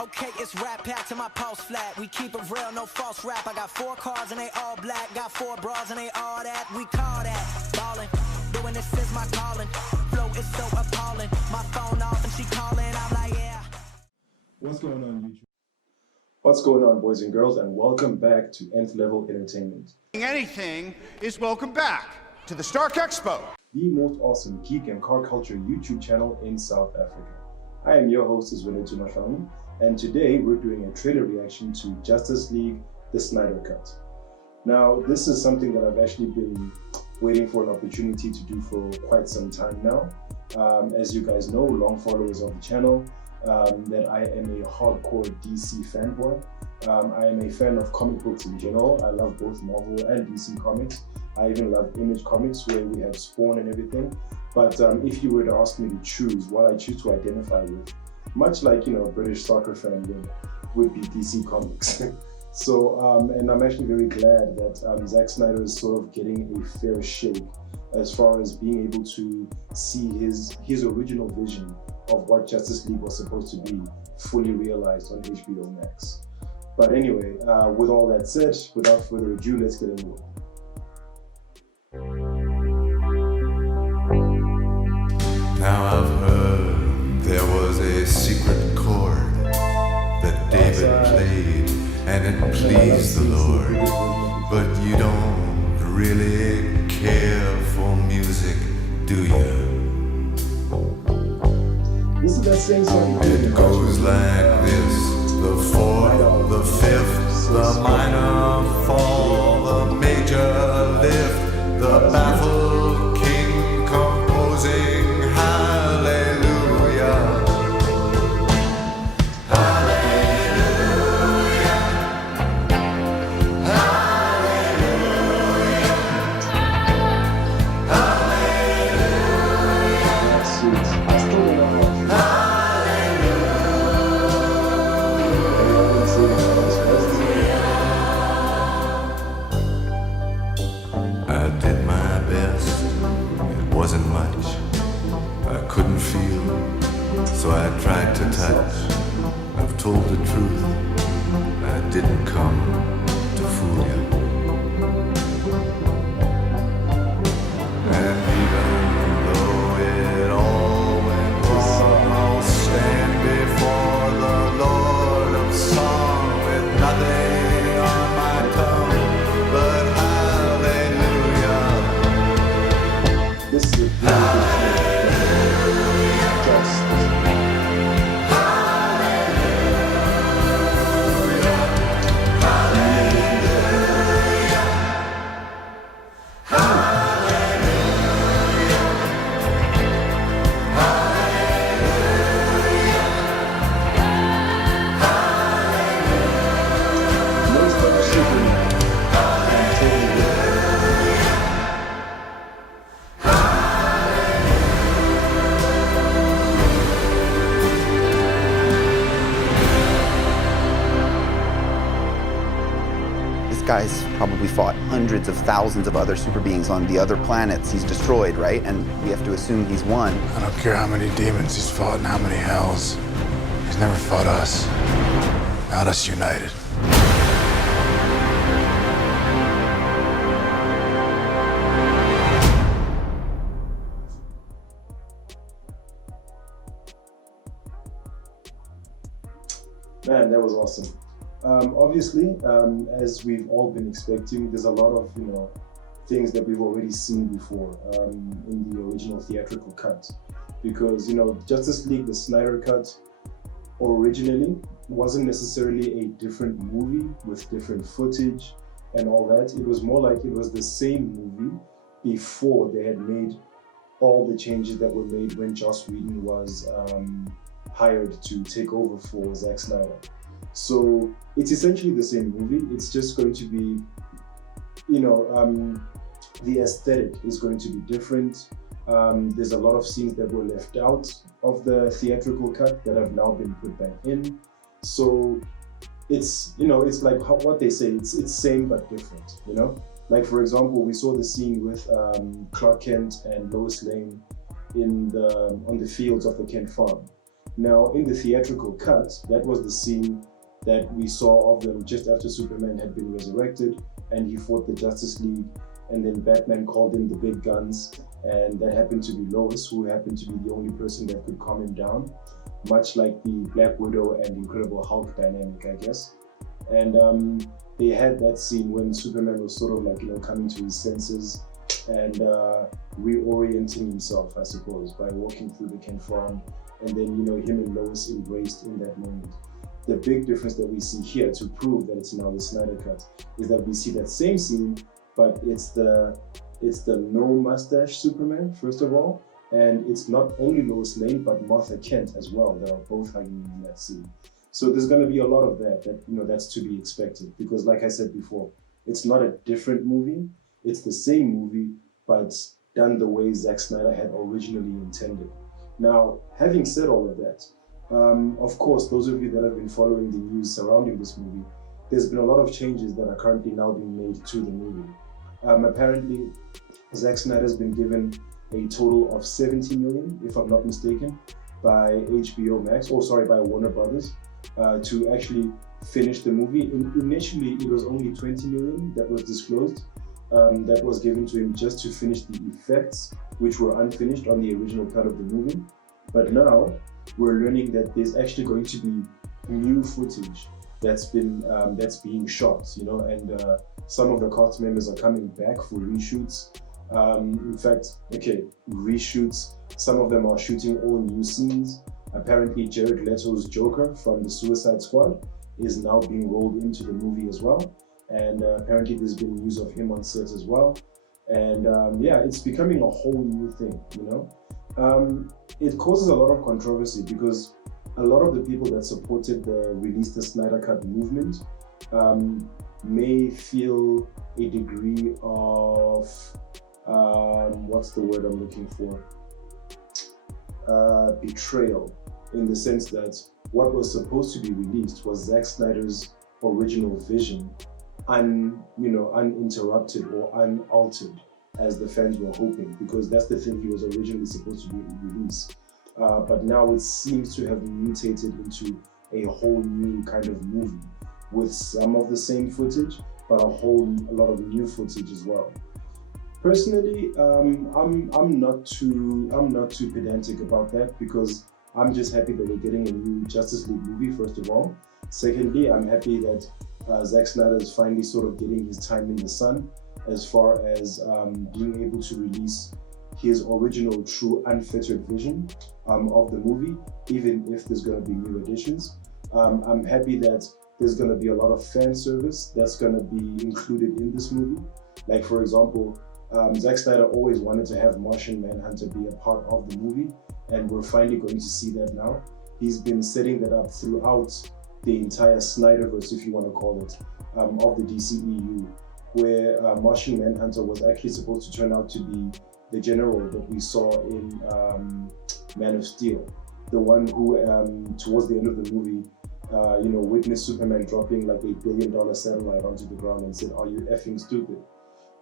Okay, it's rap pack to my pulse flat. We keep it real, no false rap. I got 4 cars and they all black. Got 4 bras and they all that. We call that ballin'. Doing this is my calling. Flow is so appalling. My phone off and she calling. I'm like, yeah. What's going on, YouTube? What's going on, boys and girls, and welcome back to Nth-Level Entertainment. Anything is welcome back to the Stark Expo, the most awesome geek and car culture YouTube channel in South Africa. I am your host, Nth-Level, and today we're doing a trailer reaction to Justice League, the Snyder Cut. Now, this is something that I've actually been waiting for an opportunity to do for quite some time now. As you guys know, long followers of the channel, that I am a hardcore DC fanboy. I am a fan of comic books in general. I love both Marvel and DC comics. I even love Image Comics, where we have Spawn and everything. But if you were to ask me to choose what I choose to identify with, much like, you know, a British soccer fan would be DC Comics. So, and I'm actually very glad that Zack Snyder is sort of getting a fair shake as far as being able to see his original vision of what Justice League was supposed to be fully realized on HBO Max. But anyway, with all that said, without further ado, let's get into it. Now I've heard there was a secret chord that David played and it pleased the Lord. But you don't really care for music, do you? This is that same song. It goes like this: the fourth, the fifth, the minor fall, the major lift, the baffled king composing hallelujah. Hallelujah. Hallelujah. Hallelujah. That's sweet. I still don't know. I did my best, it wasn't much. I couldn't feel, so I tried to touch. I've told the truth, I didn't come to fool you. And even though it all went wrong, I'll stand before the Lord of Song with nothing on my tongue but This is a really good Guy's probably fought hundreds of thousands of other super beings on the other planets he's destroyed, right? And we have to assume he's won. I don't care how many demons he's fought and how many hells. He's never fought us. Not us united. Man, that was awesome. Obviously, as we've all been expecting, there's a lot of, you know, things that we've already seen before in the original theatrical cut. Because, you know, Justice League, the Snyder Cut, originally wasn't necessarily a different movie with different footage and all that. It was more like it was the same movie before they had made all the changes that were made when Joss Whedon was hired to take over for Zack Snyder. So it's essentially the same movie. It's just going to be, you know, the aesthetic is going to be different. There's a lot of scenes that were left out of the theatrical cut that have now been put back in. So it's, you know, it's like what they say, it's same but different, you know? Like, for example, we saw the scene with Clark Kent and Lois Lane on the fields of the Kent farm. Now, in the theatrical cut, that was the scene that we saw of them just after Superman had been resurrected and he fought the Justice League, and then Batman called in the big guns, and that happened to be Lois, who happened to be the only person that could calm him down, much like the Black Widow and Incredible Hulk dynamic, I guess. And they had that scene when Superman was sort of like, coming to his senses and reorienting himself, I suppose, by walking through the Kent farm, and then, him and Lois embraced in that moment. The big difference that we see here, to prove that it's now the Snyder Cut, is that we see that same scene, but it's the no mustache Superman, first of all, and it's not only Lois Lane, but Martha Kent as well, that are both hanging in that scene. So there's going to be a lot of that that's to be expected, because like I said before, it's not a different movie, it's the same movie, but done the way Zack Snyder had originally intended. Now, having said all of that, of course, those of you that have been following the news surrounding this movie, there's been a lot of changes that are currently now being made to the movie. Apparently, Zack Snyder has been given a total of 70 million, if I'm not mistaken, by HBO Max, by Warner Brothers, to actually finish the movie. Initially, it was only 20 million that was disclosed, that was given to him just to finish the effects, which were unfinished on the original cut of the movie. But now, we're learning that there's actually going to be new footage that's being shot, and some of the cast members are coming back for reshoots. In fact, reshoots. Some of them are shooting all new scenes. Apparently, Jared Leto's Joker from the Suicide Squad is now being rolled into the movie as well, and apparently there's been news of him on set as well. And it's becoming a whole new thing, It causes a lot of controversy because a lot of the people that supported the Release the Snyder Cut movement may feel a degree of, what's the word I'm looking for? Betrayal, in the sense that what was supposed to be released was Zack Snyder's original vision, uninterrupted or unaltered, as the fans were hoping, because that's the thing he was originally supposed to be released. But now it seems to have mutated into a whole new kind of movie with some of the same footage, but a lot of new footage as well. Personally, I'm not too pedantic about that, because I'm just happy that we're getting a new Justice League movie, first of all. Secondly, I'm happy that Zack Snyder is finally sort of getting his time in the sun as far as being able to release his original, true, unfettered vision of the movie, even if there's going to be new additions. I'm happy that there's going to be a lot of fan service that's going to be included in this movie. Like, for example, Zack Snyder always wanted to have Martian Manhunter be a part of the movie, and we're finally going to see that now. He's been setting that up throughout the entire Snyderverse, if you want to call it, of the DCEU, where Martian Manhunter was actually supposed to turn out to be the general that we saw in Man of Steel, the one who, towards the end of the movie, witnessed Superman dropping like $1 billion satellite onto the ground and said, "Are you effing stupid?"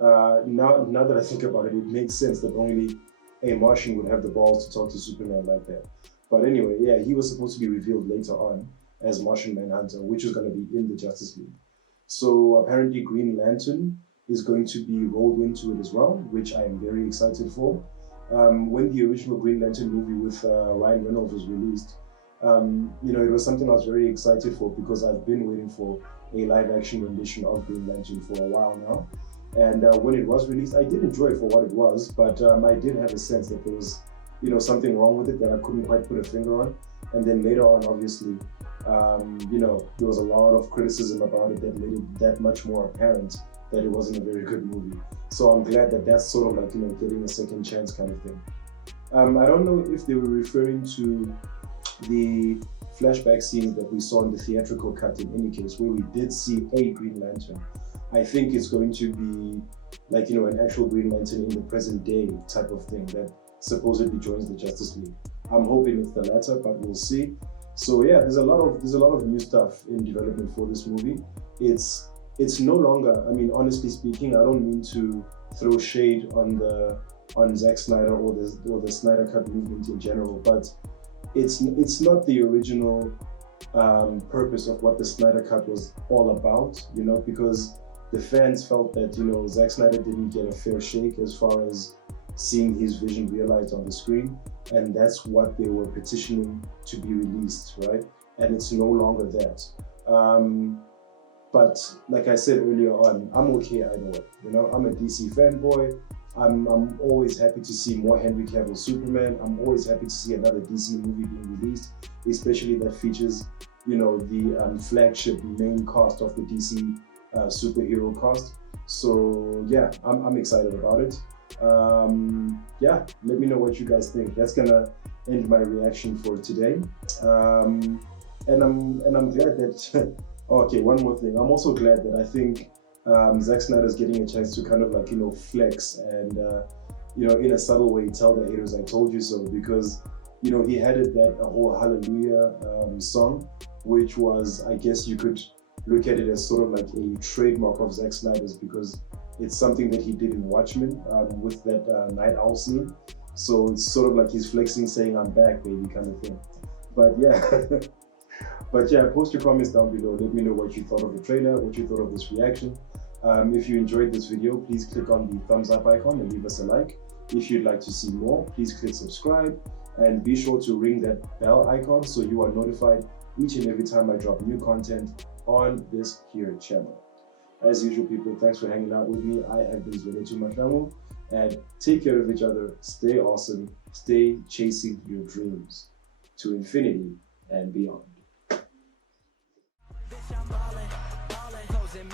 Now that I think about it, it makes sense that only a Martian would have the balls to talk to Superman like that. But anyway, yeah, he was supposed to be revealed later on as Martian Manhunter, which was going to be in the Justice League. So apparently Green Lantern is going to be rolled into it as well, which I am very excited for. When the original Green Lantern movie with Ryan Reynolds was released, it was something I was very excited for, because I've been waiting for a live-action rendition of Green Lantern for a while now. And when it was released, I did enjoy it for what it was, but I did have a sense that there was, something wrong with it that I couldn't quite put a finger on. And then later on, obviously, there was a lot of criticism about it that made it that much more apparent that it wasn't a very good movie. So I'm glad that that's sort of like, getting a second chance kind of thing. I don't know if they were referring to the flashback scenes that we saw in the theatrical cut in any case, where we did see a Green Lantern. I think it's going to be like, an actual Green Lantern in the present day type of thing that supposedly joins the Justice League. I'm hoping it's the latter, but we'll see. So yeah, there's a lot of new stuff in development for this movie. It's no longer, honestly speaking, I don't mean to throw shade on Zack Snyder or the Snyder Cut movement in general, but it's not the original purpose of what the Snyder Cut was all about, you know, because the fans felt that, you know, Zack Snyder didn't get a fair shake as far as seeing his vision realized on the screen, and that's what they were petitioning to be released, right? And it's no longer that. But like I said earlier on, I'm okay either way. You know, I'm a DC fanboy. I'm always happy to see more Henry Cavill Superman. I'm always happy to see another DC movie being released, especially that features, you know, the flagship main cast of the DC superhero cast. So yeah, I'm excited about it. Yeah, let me know what you guys think. That's gonna end my reaction for today. And I'm glad that. Okay, one more thing. I'm also glad that I think Zack Snyder's getting a chance to kind of like, you know, flex and, you know, in a subtle way tell the haters I told you so, because, you know, he had a whole Hallelujah song, which was, I guess you could look at it as sort of like a trademark of Zack Snyder's, because it's something that he did in Watchmen with that Night Owl scene. So it's sort of like he's flexing, saying, "I'm back, baby," kind of thing. But yeah. But yeah, post your comments down below. Let me know what you thought of the trailer, what you thought of this reaction. If you enjoyed this video, please click on the thumbs up icon and leave us a like. If you'd like to see more, please click subscribe and be sure to ring that bell icon so you are notified each and every time I drop new content on this here channel. As usual, people, thanks for hanging out with me. I have been Nth-Level, and take care of each other, stay awesome, stay chasing your dreams to infinity and beyond. Bitch, I'm ballin', ballin', closing